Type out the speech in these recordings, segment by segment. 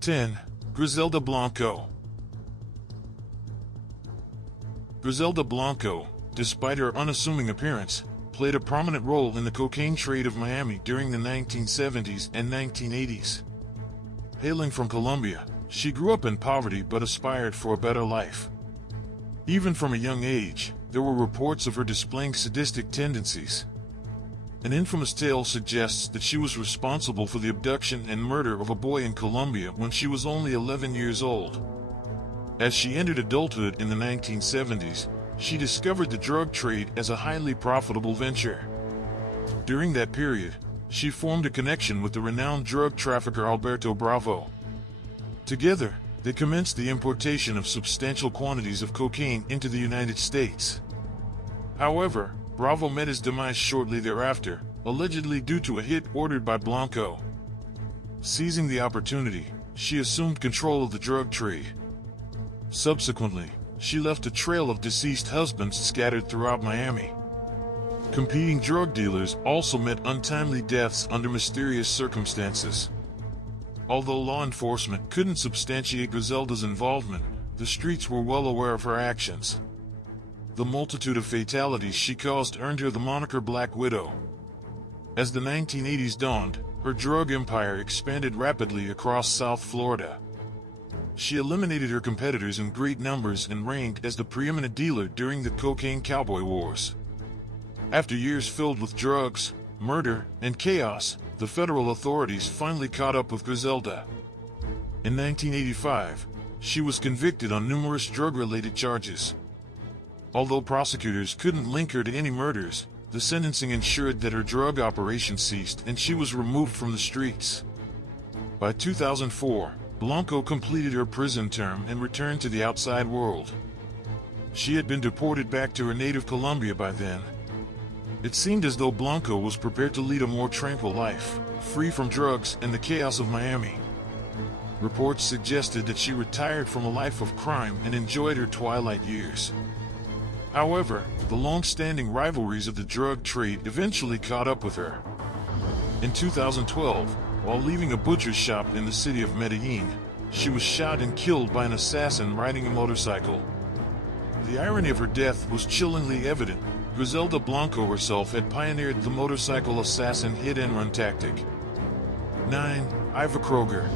10. Griselda Blanco. Griselda Blanco, despite her unassuming appearance, played a prominent role in the cocaine trade of Miami during the 1970s and 1980s. Hailing from Colombia, she grew up in poverty but aspired for a better life. Even from a young age, there were reports of her displaying sadistic tendencies. An infamous tale suggests that she was responsible for the abduction and murder of a boy in Colombia when she was only 11 years old. As she entered adulthood in the 1970s, she discovered the drug trade as a highly profitable venture. During that period, she formed a connection with the renowned drug trafficker Alberto Bravo. Together, they commenced the importation of substantial quantities of cocaine into the United States. However, Bravo met his demise shortly thereafter, allegedly due to a hit ordered by Blanco. Seizing the opportunity, she assumed control of the drug trade. Subsequently, she left a trail of deceased husbands scattered throughout Miami. Competing drug dealers also met untimely deaths under mysterious circumstances. Although law enforcement couldn't substantiate Griselda's involvement, the streets were well aware of her actions. The multitude of fatalities she caused earned her the moniker Black Widow. As the 1980s dawned, her drug empire expanded rapidly across South Florida. She eliminated her competitors in great numbers and reigned as the preeminent dealer during the cocaine cowboy wars. After years filled with drugs, murder, and chaos, the federal authorities finally caught up with Griselda. In 1985, she was convicted on numerous drug-related charges. Although prosecutors couldn't link her to any murders, the sentencing ensured that her drug operation ceased and she was removed from the streets. By 2004, Blanco completed her prison term and returned to the outside world. She had been deported back to her native Colombia by then. It seemed as though Blanco was prepared to lead a more tranquil life, free from drugs and the chaos of Miami. Reports suggested that she retired from a life of crime and enjoyed her twilight years. However, the long-standing rivalries of the drug trade eventually caught up with her. In 2012, while leaving a butcher's shop in the city of Medellin, she was shot and killed by an assassin riding a motorcycle. The irony of her death was chillingly evident. Griselda Blanco herself had pioneered the motorcycle assassin hit-and-run tactic. 9. Iva Kroeger.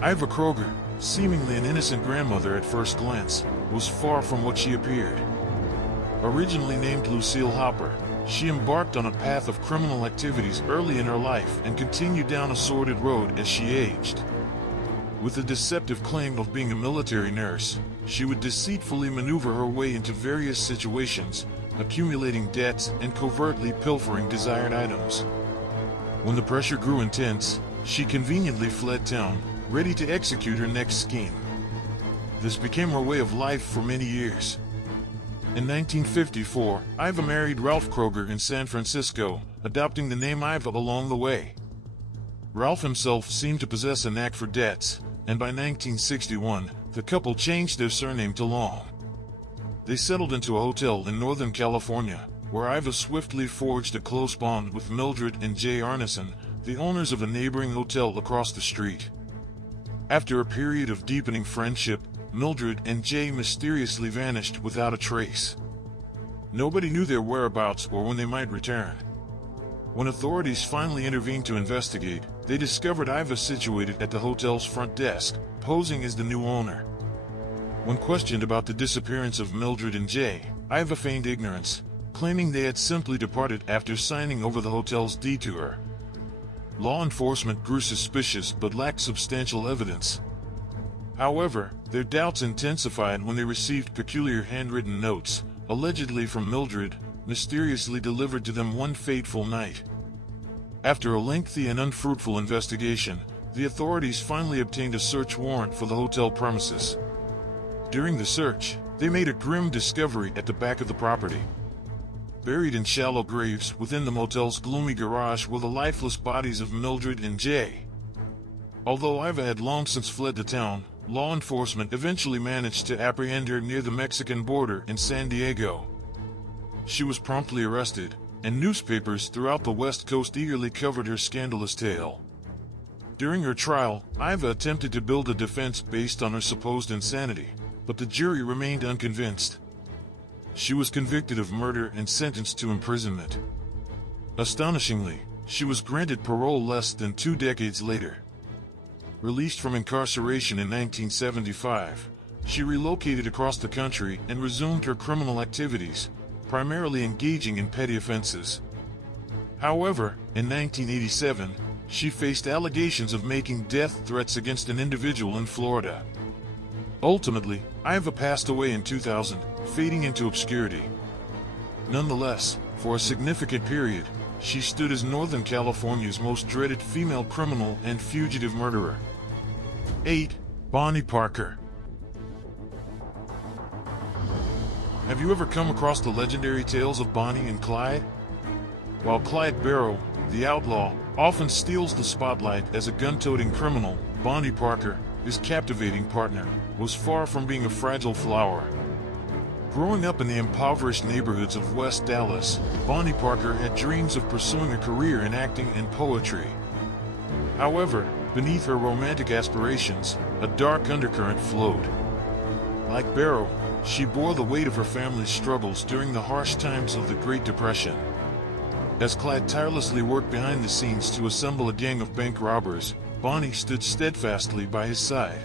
Iva Kroeger, seemingly an innocent grandmother at first glance, was far from what she appeared. Originally named Lucille Hopper, she embarked on a path of criminal activities early in her life and continued down a sordid road as she aged. With the deceptive claim of being a military nurse, she would deceitfully maneuver her way into various situations, accumulating debts and covertly pilfering desired items. When the pressure grew intense, she conveniently fled town, ready to execute her next scheme. This became her way of life for many years. In 1954, Iva married Ralph Kroeger in San Francisco, adopting the name Iva along the way. Ralph himself seemed to possess a knack for debts, and by 1961, the couple changed their surname to Long. They settled into a hotel in Northern California, where Iva swiftly forged a close bond with Mildred and Jay Arneson, the owners of a neighboring hotel across the street. After a period of deepening friendship, Mildred and Jay mysteriously vanished without a trace. Nobody knew their whereabouts or when they might return. When authorities finally intervened to investigate, they discovered Iva situated at the hotel's front desk, posing as the new owner. When questioned about the disappearance of Mildred and Jay, Iva feigned ignorance, claiming they had simply departed after signing over the hotel's deed to her. Law enforcement grew suspicious but lacked substantial evidence. However, their doubts intensified when they received peculiar handwritten notes, allegedly from Mildred, mysteriously delivered to them one fateful night. After a lengthy and unfruitful investigation, the authorities finally obtained a search warrant for the hotel premises. During the search, they made a grim discovery at the back of the property. Buried in shallow graves within the motel's gloomy garage were the lifeless bodies of Mildred and Jay. Although Iva had long since fled the town, law enforcement eventually managed to apprehend her near the Mexican border in San Diego. She was promptly arrested, and newspapers throughout the West Coast eagerly covered her scandalous tale. During her trial, Iva attempted to build a defense based on her supposed insanity, but the jury remained unconvinced. She was convicted of murder and sentenced to imprisonment. Astonishingly, she was granted parole less than 2 decades later. Released from incarceration in 1975, she relocated across the country and resumed her criminal activities, primarily engaging in petty offenses. However, in 1987, she faced allegations of making death threats against an individual in Florida. Ultimately, Iva passed away in 2000, fading into obscurity. Nonetheless, for a significant period, she stood as Northern California's most dreaded female criminal and fugitive murderer. 8. Bonnie Parker. Have you ever come across the legendary tales of Bonnie and Clyde? While Clyde Barrow, the outlaw, often steals the spotlight as a gun-toting criminal, Bonnie Parker, his captivating partner, was far from being a fragile flower. Growing up in the impoverished neighborhoods of West Dallas, Bonnie Parker had dreams of pursuing a career in acting and poetry. However, beneath her romantic aspirations, a dark undercurrent flowed. Like Barrow, she bore the weight of her family's struggles during the harsh times of the Great Depression. As Clyde tirelessly worked behind the scenes to assemble a gang of bank robbers, Bonnie stood steadfastly by his side.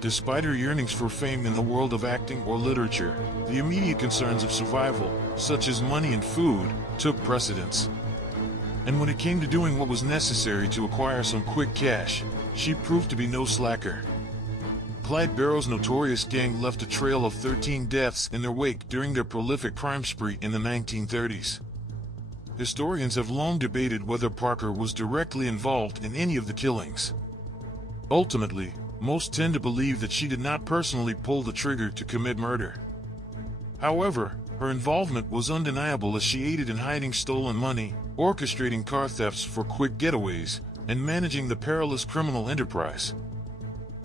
Despite her yearnings for fame in the world of acting or literature, the immediate concerns of survival, such as money and food, took precedence. And when it came to doing what was necessary to acquire some quick cash, she proved to be no slacker. Clyde Barrow's notorious gang left a trail of 13 deaths in their wake during their prolific crime spree in the 1930s. Historians have long debated whether Parker was directly involved in any of the killings. Ultimately, most tend to believe that she did not personally pull the trigger to commit murder. However, her involvement was undeniable as she aided in hiding stolen money, orchestrating car thefts for quick getaways, and managing the perilous criminal enterprise.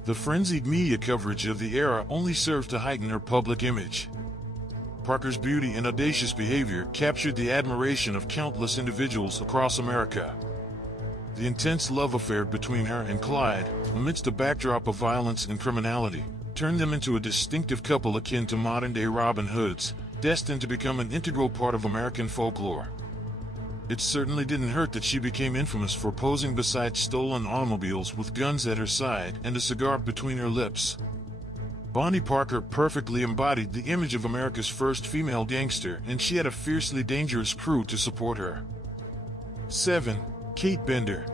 The frenzied media coverage of the era only served to heighten her public image. Parker's beauty and audacious behavior captured the admiration of countless individuals across America. The intense love affair between her and Clyde, amidst a backdrop of violence and criminality, turned them into a distinctive couple akin to modern-day Robin Hoods, destined to become an integral part of American folklore. It certainly didn't hurt that she became infamous for posing beside stolen automobiles with guns at her side and a cigar between her lips. Bonnie Parker perfectly embodied the image of America's first female gangster, and she had a fiercely dangerous crew to support her. 7. Kate Bender.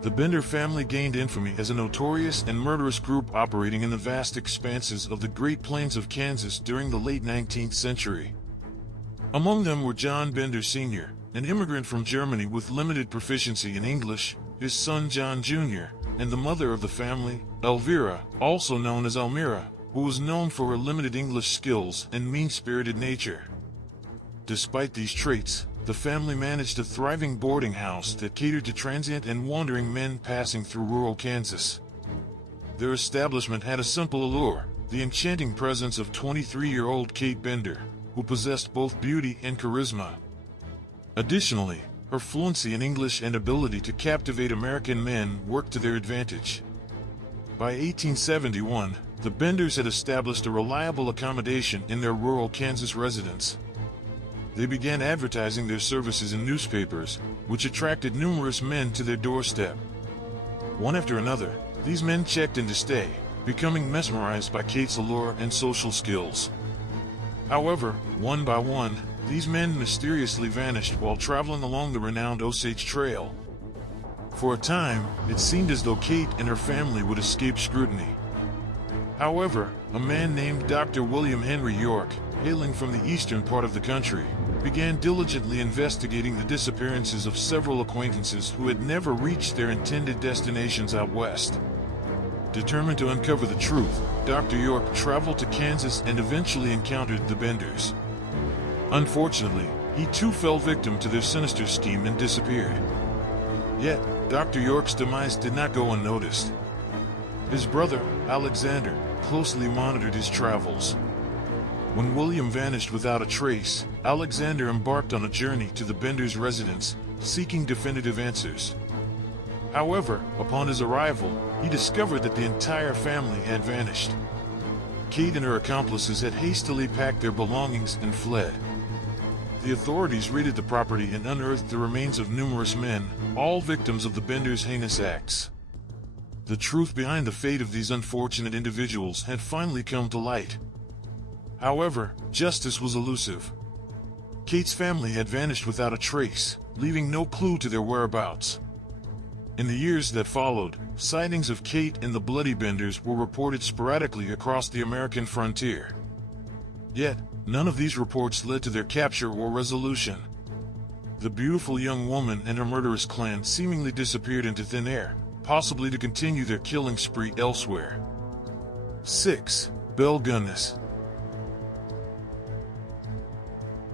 The Bender family gained infamy as a notorious and murderous group operating in the vast expanses of the Great Plains of Kansas during the late 19th century. Among them were John Bender Sr., an immigrant from Germany with limited proficiency in English, his son John Jr., and the mother of the family, Elvira, also known as Elmira, who was known for her limited English skills and mean-spirited nature. Despite these traits, the family managed a thriving boarding house that catered to transient and wandering men passing through rural Kansas. Their establishment had a simple allure, the enchanting presence of 23-year-old Kate Bender, who possessed both beauty and charisma. Additionally, her fluency in English and ability to captivate American men worked to their advantage. By 1871, the Benders had established a reliable accommodation in their rural Kansas residence. They began advertising their services in newspapers, which attracted numerous men to their doorstep. One after another, these men checked in to stay, becoming mesmerized by Kate's allure and social skills. However, one by one, these men mysteriously vanished while traveling along the renowned Osage Trail. For a time, it seemed as though Kate and her family would escape scrutiny. However, a man named Dr. William Henry York, hailing from the eastern part of the country, began diligently investigating the disappearances of several acquaintances who had never reached their intended destinations out west. Determined to uncover the truth, Dr. York traveled to Kansas and eventually encountered the Benders. Unfortunately, he too fell victim to their sinister scheme and disappeared. Yet, Dr. York's demise did not go unnoticed. His brother, Alexander, closely monitored his travels. When William vanished without a trace, Alexander embarked on a journey to the Benders' residence, seeking definitive answers. However, upon his arrival, he discovered that the entire family had vanished. Kate and her accomplices had hastily packed their belongings and fled. The authorities raided the property and unearthed the remains of numerous men, all victims of the Benders' heinous acts. The truth behind the fate of these unfortunate individuals had finally come to light. However, justice was elusive. Kate's family had vanished without a trace, leaving no clue to their whereabouts. In the years that followed, sightings of Kate and the Bloody Benders were reported sporadically across the American frontier. Yet, none of these reports led to their capture or resolution. The beautiful young woman and her murderous clan seemingly disappeared into thin air, possibly to continue their killing spree elsewhere. 6. Belle Gunness.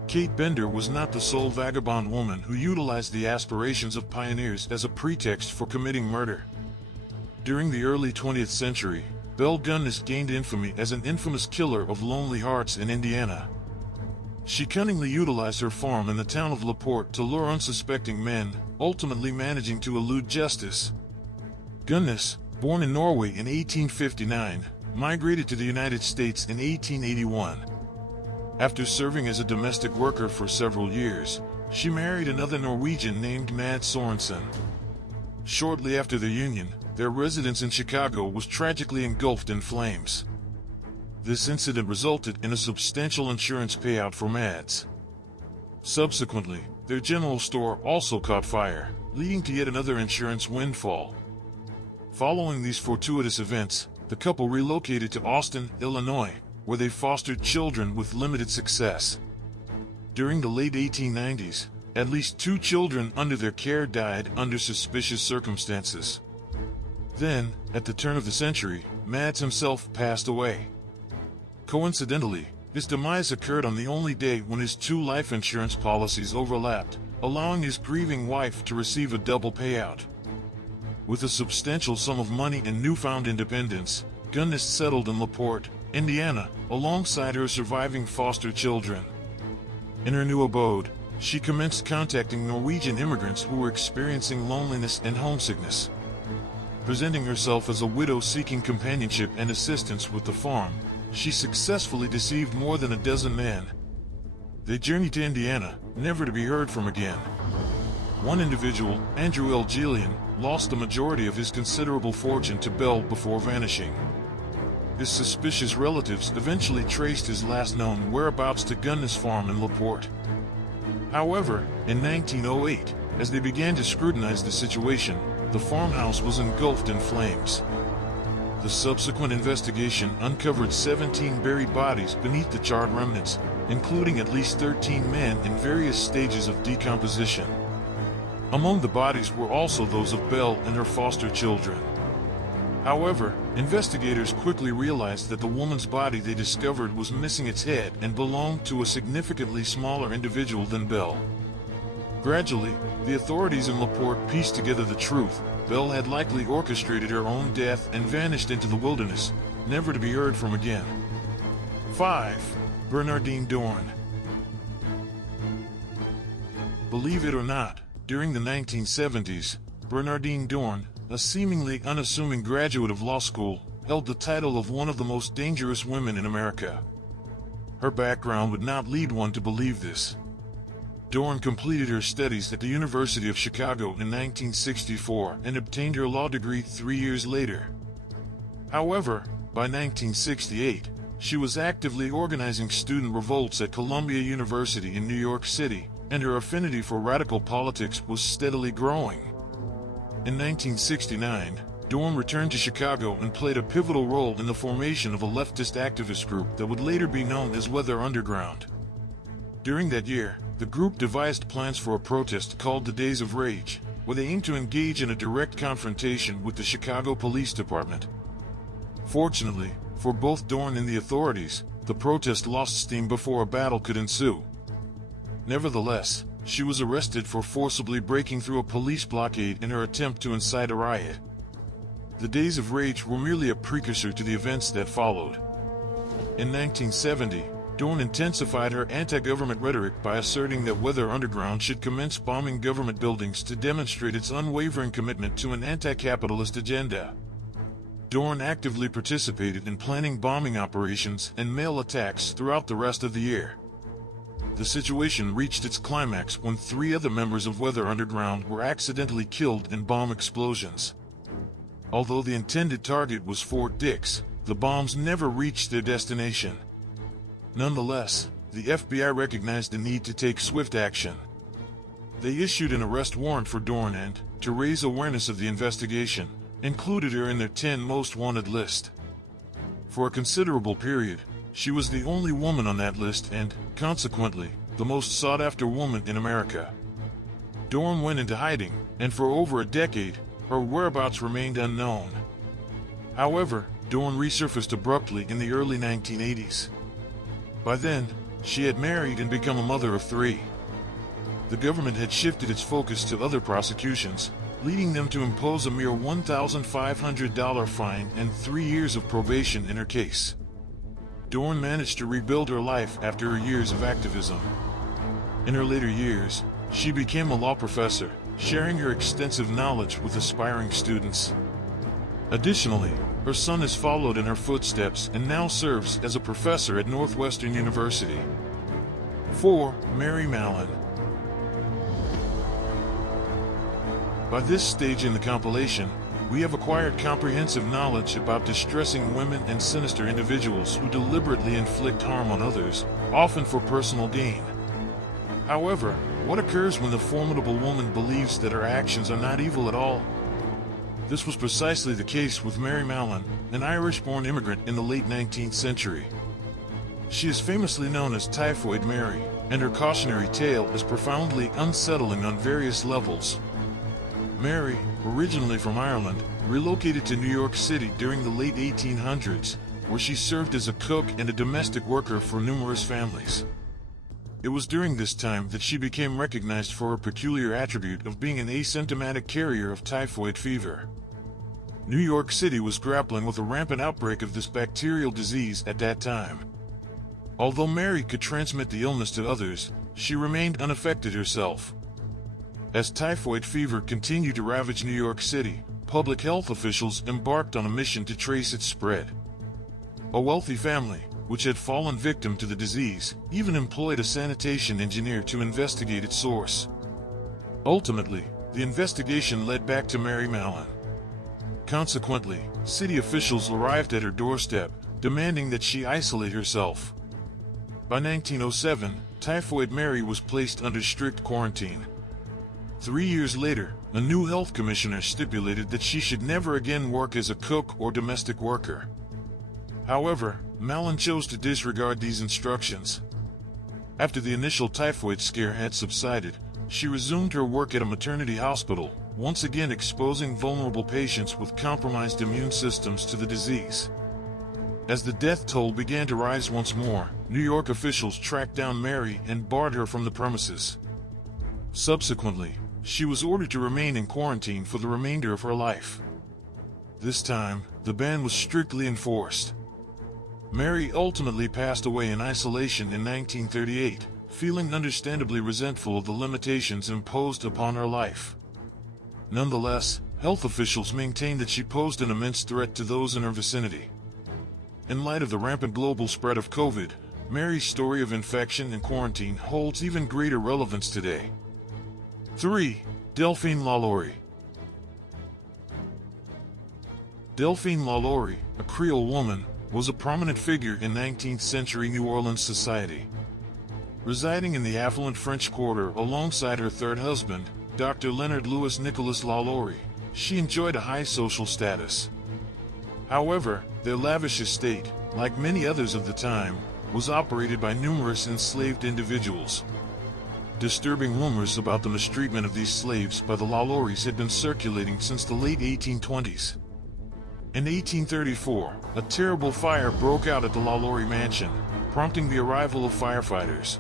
Kate Bender was not the sole vagabond woman who utilized the aspirations of pioneers as a pretext for committing murder. During the early 20th century, Belle Gunness gained infamy as an infamous killer of lonely hearts in Indiana. She cunningly utilized her farm in the town of LaPorte to lure unsuspecting men, ultimately managing to elude justice. Gunness, born in Norway in 1859, migrated to the United States in 1881. After serving as a domestic worker for several years, she married another Norwegian named Mads Sorensen. Shortly after their union, their residence in Chicago was tragically engulfed in flames. This incident resulted in a substantial insurance payout for Mads. Subsequently, their general store also caught fire, leading to yet another insurance windfall. Following these fortuitous events, the couple relocated to Austin, Illinois, where they fostered children with limited success. During the late 1890s, at least 2 children under their care died under suspicious circumstances. Then, at the turn of the century, Mads himself passed away. Coincidentally, his demise occurred on the only day when his 2 life insurance policies overlapped, allowing his grieving wife to receive a double payout. With a substantial sum of money and newfound independence, Gunness settled in LaPorte, Indiana, alongside her surviving foster children. In her new abode, she commenced contacting Norwegian immigrants who were experiencing loneliness and homesickness. Presenting herself as a widow seeking companionship and assistance with the farm, she successfully deceived more than a dozen men. They journeyed to Indiana, never to be heard from again. One individual, Andrew L. Gillian, lost the majority of his considerable fortune to Belle before vanishing. His suspicious relatives eventually traced his last known whereabouts to Gunness' farm in LaPorte. However, in 1908, as they began to scrutinize the situation, the farmhouse was engulfed in flames. The subsequent investigation uncovered 17 buried bodies beneath the charred remnants, including at least 13 men in various stages of decomposition. Among the bodies were also those of Belle and her foster children. However, investigators quickly realized that the woman's body they discovered was missing its head and belonged to a significantly smaller individual than Belle. Gradually, the authorities in LaPorte pieced together the truth. Belle had likely orchestrated her own death and vanished into the wilderness, never to be heard from again. 5. Bernardine Dohrn. Believe it or not, during the 1970s, Bernardine Dohrn, a seemingly unassuming graduate of law school, held the title of one of the most dangerous women in America. Her background would not lead one to believe this. Dohrn completed her studies at the University of Chicago in 1964 and obtained her law degree 3 years later. However, by 1968, she was actively organizing student revolts at Columbia University in New York City, and her affinity for radical politics was steadily growing. In 1969, Dohrn returned to Chicago and played a pivotal role in the formation of a leftist activist group that would later be known as Weather Underground. During that year, the group devised plans for a protest called the Days of Rage, where they aimed to engage in a direct confrontation with the Chicago Police Department. Fortunately, for both Dohrn and the authorities, the protest lost steam before a battle could ensue. Nevertheless, she was arrested for forcibly breaking through a police blockade in her attempt to incite a riot. The Days of Rage were merely a precursor to the events that followed. In 1970, Dohrn intensified her anti-government rhetoric by asserting that Weather Underground should commence bombing government buildings to demonstrate its unwavering commitment to an anti-capitalist agenda. Dohrn actively participated in planning bombing operations and mail attacks throughout the rest of the year. The situation reached its climax when 3 other members of Weather Underground were accidentally killed in bomb explosions. Although the intended target was Fort Dix, the bombs never reached their destination. Nonetheless, the FBI recognized the need to take swift action. They issued an arrest warrant for Dohrn and, to raise awareness of the investigation, included her in their 10 most wanted list. For a considerable period, she was the only woman on that list and, consequently, the most sought-after woman in America. Dohrn went into hiding, and for over a decade, her whereabouts remained unknown. However, Dohrn resurfaced abruptly in the early 1980s. By then, she had married and become a mother of 3. The government had shifted its focus to other prosecutions, leading them to impose a mere $1,500 fine and 3 years of probation in her case. Dohrn managed to rebuild her life after her years of activism. In her later years, she became a law professor, sharing her extensive knowledge with aspiring students. Additionally, her son has followed in her footsteps and now serves as a professor at Northwestern University. 4. Mary Mallon. By this stage in the compilation, we have acquired comprehensive knowledge about distressing women and sinister individuals who deliberately inflict harm on others, often for personal gain. However, what occurs when the formidable woman believes that her actions are not evil at all? This was precisely the case with Mary Mallon, an Irish-born immigrant in the late 19th century. She is famously known as Typhoid Mary, and her cautionary tale is profoundly unsettling on various levels. Mary, originally from Ireland, relocated to New York City during the late 1800s, where she served as a cook and a domestic worker for numerous families. It was during this time that she became recognized for her peculiar attribute of being an asymptomatic carrier of typhoid fever. New York City was grappling with a rampant outbreak of this bacterial disease at that time. Although Mary could transmit the illness to others, she remained unaffected herself. As typhoid fever continued to ravage New York City, public health officials embarked on a mission to trace its spread. A wealthy family, which had fallen victim to the disease, even employed a sanitation engineer to investigate its source. Ultimately, the investigation led back to Mary Mallon. Consequently, city officials arrived at her doorstep, demanding that she isolate herself. By 1907, Typhoid Mary was placed under strict quarantine. 3 years later, a new health commissioner stipulated that she should never again work as a cook or domestic worker. However, Mallon chose to disregard these instructions. After the initial typhoid scare had subsided, she resumed her work at a maternity hospital, once again exposing vulnerable patients with compromised immune systems to the disease. As the death toll began to rise once more, New York officials tracked down Mary and barred her from the premises. Subsequently, she was ordered to remain in quarantine for the remainder of her life. This time, the ban was strictly enforced. Mary ultimately passed away in isolation in 1938, feeling understandably resentful of the limitations imposed upon her life. Nonetheless, health officials maintained that she posed an immense threat to those in her vicinity. In light of the rampant global spread of COVID, Mary's story of infection and quarantine holds even greater relevance today. 3. Delphine LaLaurie. Delphine LaLaurie, a Creole woman, was a prominent figure in 19th century New Orleans society. Residing in the affluent French Quarter alongside her third husband, Dr. Leonard Louis Nicolas LaLaurie, she enjoyed a high social status. However, their lavish estate, like many others of the time, was operated by numerous enslaved individuals. Disturbing rumors about the mistreatment of these slaves by the LaLauries had been circulating since the late 1820s. In 1834, a terrible fire broke out at the LaLaurie mansion, prompting the arrival of firefighters.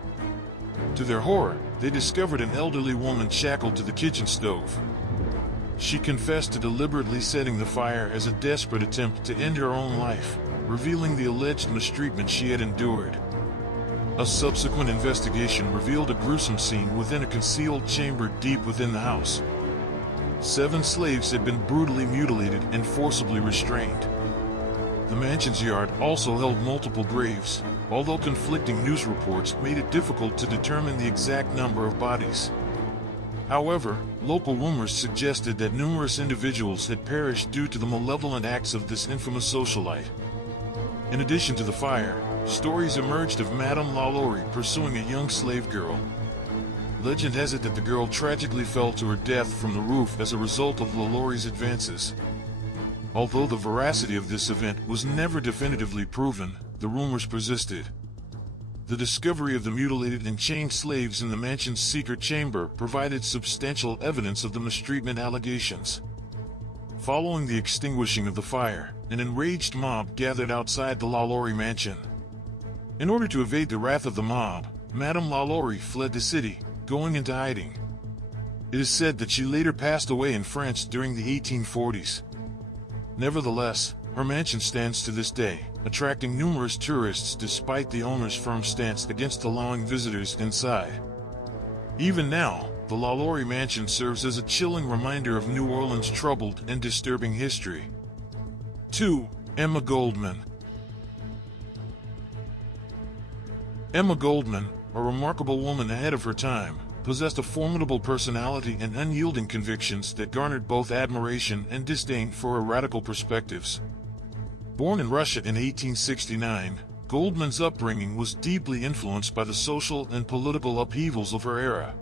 To their horror, they discovered an elderly woman shackled to the kitchen stove. She confessed to deliberately setting the fire as a desperate attempt to end her own life, revealing the alleged mistreatment she had endured. A subsequent investigation revealed a gruesome scene within a concealed chamber deep within the house. 7 slaves had been brutally mutilated and forcibly restrained. The mansion's yard also held multiple graves, although conflicting news reports made it difficult to determine the exact number of bodies. However, local rumors suggested that numerous individuals had perished due to the malevolent acts of this infamous socialite. In addition to the fire, stories emerged of Madame LaLaurie pursuing a young slave girl. Legend has it that the girl tragically fell to her death from the roof as a result of LaLaurie's advances. Although the veracity of this event was never definitively proven, the rumors persisted. The discovery of the mutilated and chained slaves in the mansion's secret chamber provided substantial evidence of the mistreatment allegations. Following the extinguishing of the fire, an enraged mob gathered outside the LaLaurie mansion. In order to evade the wrath of the mob, Madame LaLaurie fled the city, going into hiding. It is said that she later passed away in France during the 1840s. Nevertheless, her mansion stands to this day, attracting numerous tourists despite the owner's firm stance against allowing visitors inside. Even now, the LaLaurie mansion serves as a chilling reminder of New Orleans' troubled and disturbing history. 2. Emma Goldman. Emma Goldman, a remarkable woman ahead of her time, possessed a formidable personality and unyielding convictions that garnered both admiration and disdain for her radical perspectives. Born in Russia in 1869, Goldman's upbringing was deeply influenced by the social and political upheavals of her era.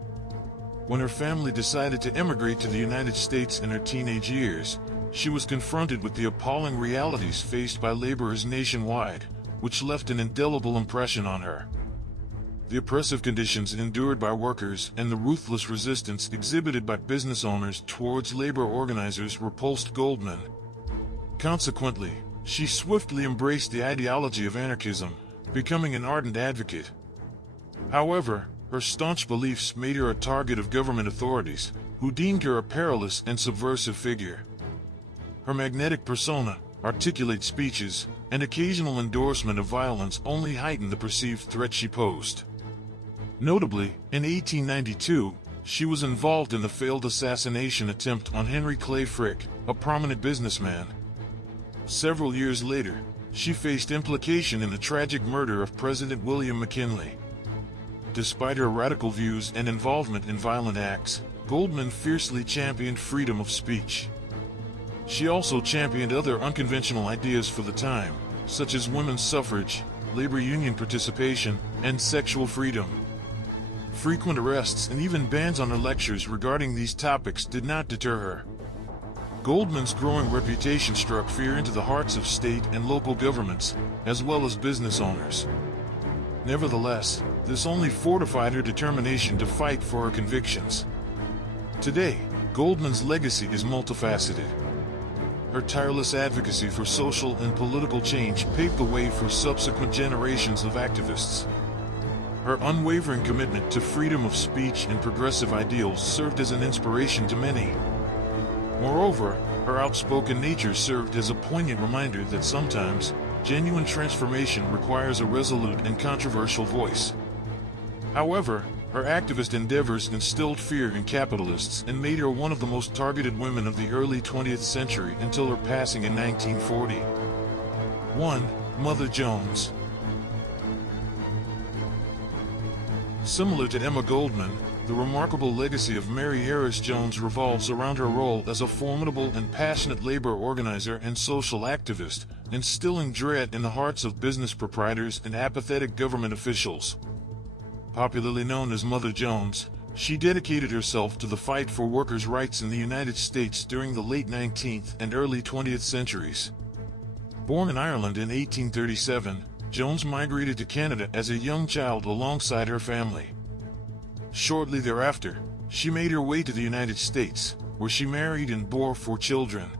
When her family decided to emigrate to the United States in her teenage years, she was confronted with the appalling realities faced by laborers nationwide, which left an indelible impression on her. The oppressive conditions endured by workers and the ruthless resistance exhibited by business owners towards labor organizers repulsed Goldman. Consequently, she swiftly embraced the ideology of anarchism, becoming an ardent advocate. However, her staunch beliefs made her a target of government authorities, who deemed her a perilous and subversive figure. Her magnetic persona, articulate speeches, and occasional endorsement of violence only heightened the perceived threat she posed. Notably, in 1892, she was involved in the failed assassination attempt on Henry Clay Frick, a prominent businessman. Several years later, she faced implication in the tragic murder of President William McKinley. Despite her radical views and involvement in violent acts, Goldman fiercely championed freedom of speech. She also championed other unconventional ideas for the time, such as women's suffrage, labor union participation, and sexual freedom. Frequent arrests and even bans on her lectures regarding these topics did not deter her. Goldman's growing reputation struck fear into the hearts of state and local governments, as well as business owners. Nevertheless, this only fortified her determination to fight for her convictions. Today, Goldman's legacy is multifaceted. Her tireless advocacy for social and political change paved the way for subsequent generations of activists. Her unwavering commitment to freedom of speech and progressive ideals served as an inspiration to many. Moreover, her outspoken nature served as a poignant reminder that sometimes, genuine transformation requires a resolute and controversial voice. However, her activist endeavors instilled fear in capitalists and made her one of the most targeted women of the early 20th century until her passing in 1940. 1. Mother Jones. Similar to Emma Goldman, the remarkable legacy of Mary Harris Jones revolves around her role as a formidable and passionate labor organizer and social activist, instilling dread in the hearts of business proprietors and apathetic government officials. Popularly known as Mother Jones, she dedicated herself to the fight for workers' rights in the United States during the late 19th and early 20th centuries. Born in Ireland in 1837, Jones migrated to Canada as a young child alongside her family. Shortly thereafter, she made her way to the United States, where she married and bore 4 children.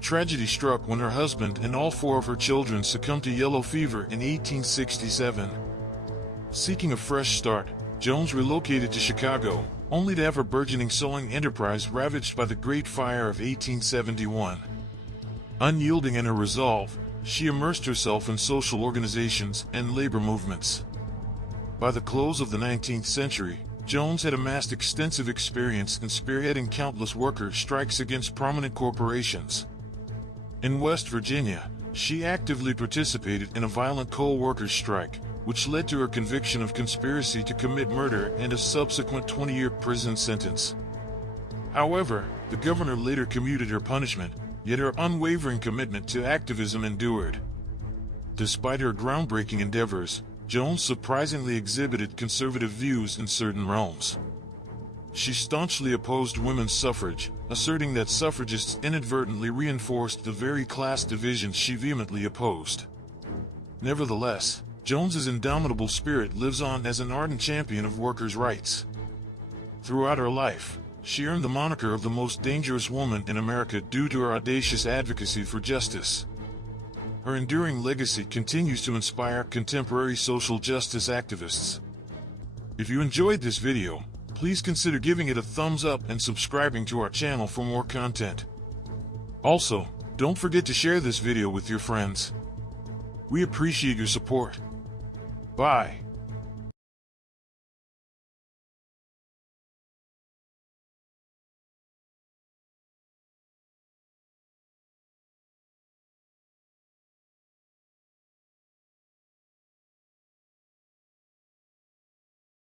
Tragedy struck when her husband and all 4 of her children succumbed to yellow fever in 1867. Seeking a fresh start, Jones relocated to Chicago, only to have her burgeoning sewing enterprise ravaged by the Great Fire of 1871. Unyielding in her resolve, she immersed herself in social organizations and labor movements. By the close of the 19th century, Jones had amassed extensive experience in spearheading countless worker strikes against prominent corporations. In West Virginia, she actively participated in a violent coal workers' strike, which led to her conviction of conspiracy to commit murder and a subsequent 20-year prison sentence. However, the governor later commuted her punishment, yet her unwavering commitment to activism endured. Despite her groundbreaking endeavors, Jones surprisingly exhibited conservative views in certain realms. She staunchly opposed women's suffrage, asserting that suffragists inadvertently reinforced the very class divisions she vehemently opposed. Nevertheless, Jones's indomitable spirit lives on as an ardent champion of workers' rights. Throughout her life, she earned the moniker of the most dangerous woman in America due to her audacious advocacy for justice. Her enduring legacy continues to inspire contemporary social justice activists. If you enjoyed this video, please consider giving it a thumbs up and subscribing to our channel for more content. Also, don't forget to share this video with your friends. We appreciate your support. Bye.